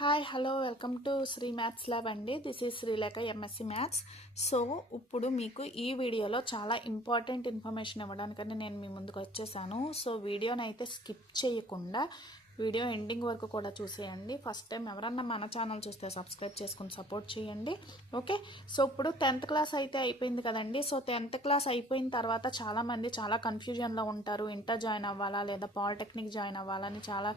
Hi hello welcome to Sri maths lab అండి. This is Srilekha MSc maths. So ఇప్పుడు మీకు ఈ వీడియోలో చాలా ఇంపార్టెంట్ ఇన్ఫర్మేషన్ ఇవ్వడానికని నేను మీ ముందుకు వచ్చేసాను. సో వీడియోని అయితే స్కిప్ చేయకుండా వీడియో ఎండింగ్ వరకు కూడా చూసేయండి. ఫస్ట్ టైం ఎవరన్నా మన ఛానల్ చూస్తే సబ్స్క్రైబ్ చేసుకుని సపోర్ట్ చేయండి. ఓకే, సో ఇప్పుడు 10th క్లాస్ అయితే అయిపోయింది కదండి. సో 10th క్లాస్ అయిపోయిన తర్వాత చాలామంది చాలా కన్ఫ్యూజన్లో ఉంటారు. ఇంటర్ జాయిన్ అవ్వాలా లేదా పాలిటెక్నిక్ జాయిన్ అవ్వాలని చాలా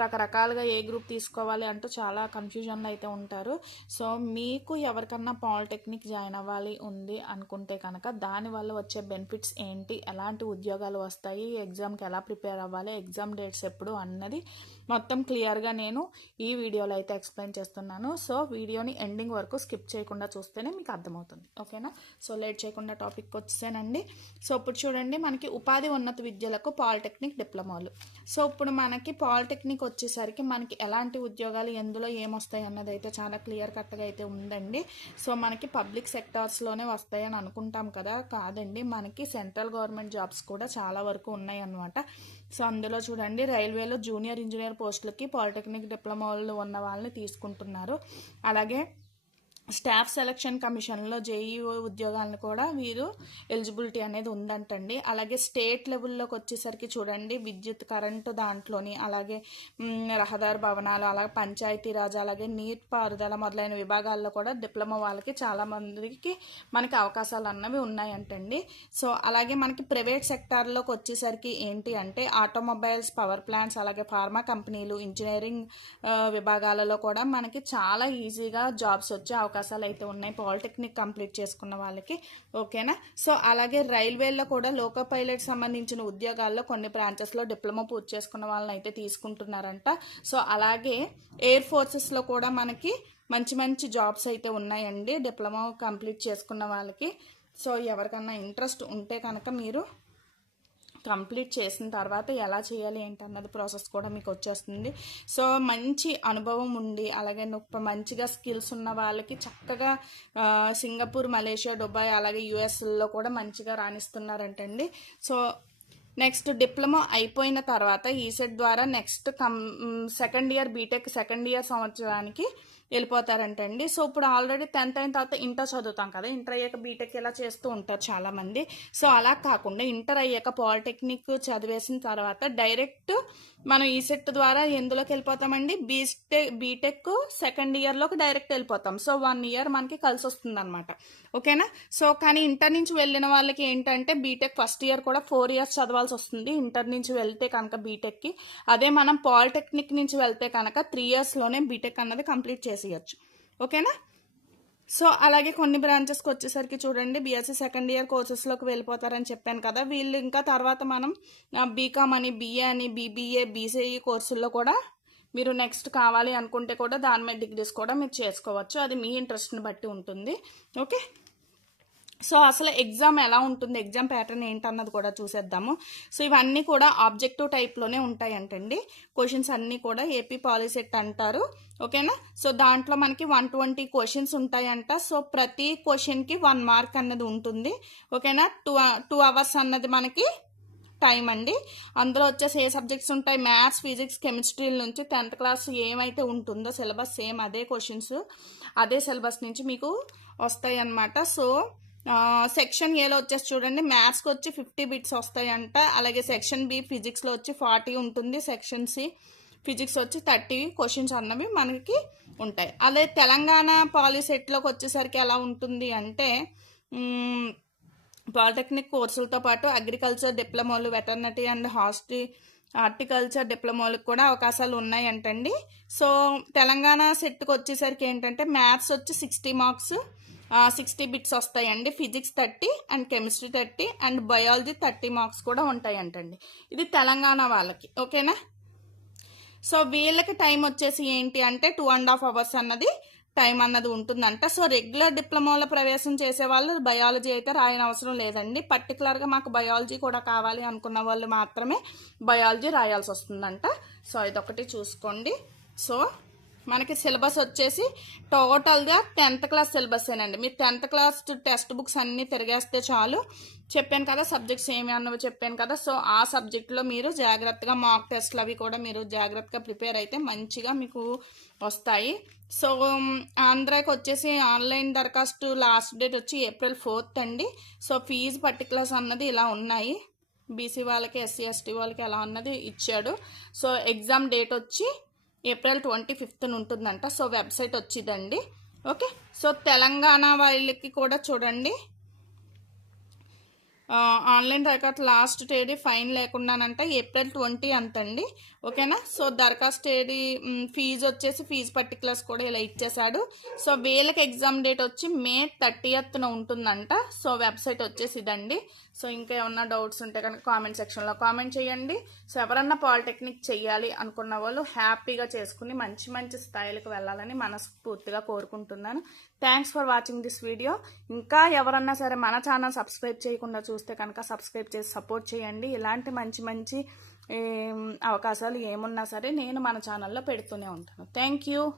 రకరకాలుగా ఏ గ్రూప్ తీసుకోవాలి అంటూ చాలా కన్ఫ్యూజన్లో అయితే ఉంటారు. సో మీకు ఎవరికన్నా పాలిటెక్నిక్ జాయిన్ అవ్వాలి ఉంది అనుకుంటే కనుక దానివల్ల వచ్చే బెనిఫిట్స్ ఏంటి, ఎలాంటి ఉద్యోగాలు వస్తాయి, ఎగ్జామ్కి ఎలా ప్రిపేర్ అవ్వాలి, ఎగ్జామ్ డేట్స్ ఎప్పుడు అన్నది మొత్తం క్లియర్గా నేను ఈ వీడియోలో అయితే ఎక్స్ప్లెయిన్ చేస్తున్నాను. సో వీడియోని ఎండింగ్ వరకు స్కిప్ చేయకుండా చూస్తేనే మీకు అర్థమవుతుంది. ఓకేనా? సో లేట్ చేయకుండా టాపిక్ వచ్చేసానండి. సో ఇప్పుడు చూడండి, మనకి ఉపాధి ఉన్నత విద్యలకు పాలిటెక్నిక్ డిప్లొమాలు. సో ఇప్పుడు మనకి పాలిటెక్నిక్ వచ్చేసరికి మనకి ఎలాంటి ఉద్యోగాలు ఎందులో ఏమొస్తాయి అన్నది అయితే చాలా క్లియర్ కట్గా అయితే ఉందండి. సో మనకి పబ్లిక్ సెక్టార్స్లోనే వస్తాయని అనుకుంటాం కదా, కాదండి. మనకి సెంట్రల్ గవర్నమెంట్ జాబ్స్ కూడా చాలా వరకు ఉన్నాయి అన్నమాట. సో అందులో చూడండి, రైల్వేలో జూనియర్ ఇంజనీర్ పోస్టులకి పాలిటెక్నిక్ డిప్లొమాలు ఉన్న వాళ్ళని తీసుకుంటున్నారు. అలాగే స్టాఫ్ సెలక్షన్ కమిషన్లో జేఈఓ ఉద్యోగాలను కూడా వీరు ఎలిజిబిలిటీ అనేది ఉందంటండి. అలాగే స్టేట్ లెవెల్లోకి వచ్చేసరికి చూడండి, విద్యుత్ కరెంటు దాంట్లోని, అలాగే రహదారి భవనాలు, అలాగే పంచాయతీరాజ్, అలాగే నీటిపారుదల మొదలైన విభాగాల్లో కూడా డిప్లొమా వాళ్ళకి చాలా మందికి మనకి అవకాశాలు అన్నవి ఉన్నాయంటండి. సో అలాగే మనకి ప్రైవేట్ సెక్టార్లోకి వచ్చేసరికి ఏంటి అంటే ఆటోమొబైల్స్, పవర్ ప్లాంట్స్, అలాగే ఫార్మా కంపెనీలు, ఇంజనీరింగ్ విభాగాలలో కూడా మనకి చాలా ఈజీగా జాబ్స్ వచ్చే అవకాశాలు అయితే ఉన్నాయి పాలిటెక్నిక్ కంప్లీట్ చేసుకున్న వాళ్ళకి. ఓకేనా? సో అలాగే రైల్వేలో కూడా లోకో పైలట్ సంబంధించిన ఉద్యోగాల్లో కొన్ని బ్రాంచెస్లో డిప్లొమా పూర్తి చేసుకున్న వాళ్ళని అయితే తీసుకుంటున్నారంట. సో అలాగే ఎయిర్ ఫోర్సెస్లో కూడా మనకి మంచి మంచి జాబ్స్ అయితే ఉన్నాయండి డిప్లొమా కంప్లీట్ చేసుకున్న వాళ్ళకి. సో ఎవరికన్నా ఇంట్రెస్ట్ ఉంటే కనుక మీరు కంప్లీట్ చేసిన తర్వాత ఎలా చేయాలి ఏంటన్నది ప్రాసెస్ కూడా మీకు వచ్చేస్తుంది. సో మంచి అనుభవం ఉండి అలాగే మంచిగా స్కిల్స్ ఉన్న వాళ్ళకి చక్కగా సింగపూర్, మలేషియా, దుబాయ్, అలాగే యుఎస్లో కూడా మంచిగా రాణిస్తున్నారంటండి. సో నెక్స్ట్ డిప్లొమా అయిపోయిన తర్వాత ఈసెట్ ద్వారా next second year BTech second year సంవత్సరానికి వెళ్ళిపోతారంటండి. సో ఇప్పుడు ఆల్రెడీ 10th అయిన తర్వాత ఇంటర్ చదువుతాం కదా, ఇంటర్ అయ్యాక బీటెక్ ఇలా చేస్తూ ఉంటారు చాలామంది. సో అలా కాకుండా ఇంటర్ అయ్యాక పాలిటెక్నిక్ చదివేసిన తర్వాత డైరెక్ట్ మనం ఈసెట్ ద్వారా ఎందులోకి వెళ్ళిపోతామండి, బీటెక్ సెకండ్ ఇయర్లోకి డైరెక్ట్ వెళ్ళిపోతాం. సో 1 ఇయర్ మనకి కలిసి వస్తుంది అనమాట. ఓకేనా? సో కానీ ఇంటర్ నుంచి వెళ్ళిన వాళ్ళకి ఏంటంటే బీటెక్ ఫస్ట్ ఇయర్ కూడా 4 ఇయర్స్ చదవాల్సి వస్తుంది ఇంటర్ నుంచి వెళ్తే కనుక బీటెక్కి. అదే మనం పాలిటెక్నిక్ నుంచి వెళ్తే కనుక 3 ఇయర్స్లోనే బీటెక్ అన్నది కంప్లీట్ చేసేయచ్చు. ఓకేనా? సో అలాగే కొన్ని బ్రాంచెస్కి వచ్చేసరికి చూడండి, బీఎస్సీ సెకండ్ ఇయర్ కోర్సెస్లోకి వెళ్ళిపోతారని చెప్పాను కదా, వీళ్ళు ఇంకా తర్వాత మనం బీకామ్ అని, బీఏ అని, బీబీఏ, బీసీఈ కోర్సుల్లో కూడా మీరు నెక్స్ట్ కావాలి అనుకుంటే కూడా దాని మీద డిగ్రీస్ కూడా మీరు చేసుకోవచ్చు. అది మీ ఇంట్రెస్ట్ని బట్టి ఉంటుంది. ఓకే, సో అసలు ఎగ్జామ్ ఎలా ఉంటుంది, ఎగ్జామ్ ప్యాటర్న్ ఏంటన్నది కూడా చూసేద్దాము. సో ఇవన్నీ కూడా ఆబ్జెక్టివ్ టైప్లోనే ఉంటాయంటండి. క్వశ్చన్స్ అన్నీ కూడా ఏపీ పాలిసెట్ అంటారు. ఓకేనా? సో దాంట్లో మనకి 120 క్వశ్చన్స్ ఉంటాయంట. సో ప్రతి క్వశ్చన్కి 1 మార్క్ అన్నది ఉంటుంది. ఓకేనా? 2 అవర్స్ అన్నది మనకి టైం అండి. అందులో వచ్చేసి ఏ సబ్జెక్ట్స్ ఉంటాయి, మ్యాథ్స్, ఫిజిక్స్, కెమిస్ట్రీ నుంచి 10th క్లాస్ ఏమైతే ఉంటుందో సిలబస్ సేమ్ అదే క్వశ్చన్స్ అదే సిలబస్ నుంచి మీకు వస్తాయి అన్నమాట. సో సెక్షన్ ఏలో వచ్చేసి చూడండి, మ్యాథ్స్కి వచ్చి 50 బిట్స్ వస్తాయంట. అలాగే సెక్షన్ బి ఫిజిక్స్లో వచ్చి 40 ఉంటుంది. సెక్షన్ సి ఫిజిక్స్ వచ్చి 30 క్వశ్చన్స్ అన్నవి మనకి ఉంటాయి. అదే తెలంగాణ పాలిసెట్లోకి వచ్చేసరికి ఎలా ఉంటుంది అంటే పాలిటెక్నిక్ కోర్సులతో పాటు అగ్రికల్చర్ డిప్లొమాలు, వెటర్నరీ అండ్ హార్టికల్చర్ డిప్లొమాలకు కూడా అవకాశాలు ఉన్నాయంటండి. సో తెలంగాణ సెట్కి వచ్చేసరికి ఏంటంటే మ్యాథ్స్ వచ్చి 60 మార్క్స్ 60 బిట్స్ వస్తాయండి. Physics 30 and chemistry 30 and biology 30 marks కూడా ఉంటాయంటండి. ఇది తెలంగాణ వాళ్ళకి. ఓకేనా? సో వీళ్ళకి టైం వచ్చేసి ఏంటి అంటే 2.5 అవర్స్ అన్నది టైం అన్నది ఉంటుందంట. సో రెగ్యులర్ డిప్లొమాలో ప్రవేశం చేసే వాళ్ళు బయాలజీ అయితే రాయని అవసరం లేదండి. పర్టికులర్గా మాకు బయాలజీ కూడా కావాలి అనుకున్న వాళ్ళు మాత్రమే బయాలజీ రాయాల్సి వస్తుందంట. సో ఇదొకటి చూసుకోండి. సో మనకి సిలబస్ వచ్చేసి టోటల్గా 10th క్లాస్ సిలబస్సేనండి. మీరు 10th క్లాస్ టెక్స్ట్ బుక్స్ అన్నీ తిరిగేస్తే చాలు. చెప్పాను కదా సబ్జెక్ట్స్ ఏమి అన్నవి చెప్పాను కదా. సో ఆ సబ్జెక్ట్లో మీరు జాగ్రత్తగా మాక్ టెస్ట్లు అవి కూడా మీరు జాగ్రత్తగా ప్రిపేర్ అయితే మంచిగా మీకు వస్తాయి. సో ఆంధ్రాకి వచ్చేసి ఆన్లైన్ దరఖాస్తు లాస్ట్ డేట్ వచ్చి April 4th అండి. సో ఫీజు పర్టికులర్స్ అన్నది ఇలా ఉన్నాయి. బీసీ వాళ్ళకి, SC ST వాళ్ళకి ఎలా అన్నది ఇచ్చాడు. సో ఎగ్జామ్ డేట్ వచ్చి April 25th ఉంటుందంట. సో వెబ్సైట్ వచ్చిందండి. ఓకే, సో తెలంగాణ వాళ్ళకి కూడా చూడండి ఆన్లైన్ దరఖాస్తు లాస్ట్ తేదీ ఫైన్ లేకుండానంట April 20 అంతండి. ఓకేనా. సో దరఖాస్తు తేదీ ఫీజు వచ్చేసి ఫీజు పర్టికులర్స్ కూడా ఇలా ఇచ్చేసాడు. సో వీళ్ళకి ఎగ్జామ్ డేట్ వచ్చి May 30th ఉంటుందంట. సో వెబ్సైట్ వచ్చేసి ఇదండి. సో ఇంకా ఏమన్నా డౌట్స్ ఉంటే కనుక కామెంట్ సెక్షన్లో కామెంట్ చేయండి. సో ఎవరన్నా పాలిటెక్నిక్ చెయ్యాలి అనుకున్న వాళ్ళు హ్యాపీగా చేసుకుని మంచి మంచి స్థాయిలకు వెళ్ళాలని మనస్ఫూర్తిగా కోరుకుంటున్నాను. Thanks for watching this video. ఇంకా ఎవరన్నా సరే మన ఛానల్ సబ్స్క్రైబ్ చేయకుండా చూస్తే కనుక సబ్స్క్రైబ్ చేసి సపోర్ట్ చేయండి. ఇలాంటి మంచి మంచి అవకాశాలు ఏమున్నా సరే నేను మన ఛానల్లో పెడుతూనే ఉంటాను. Thank you.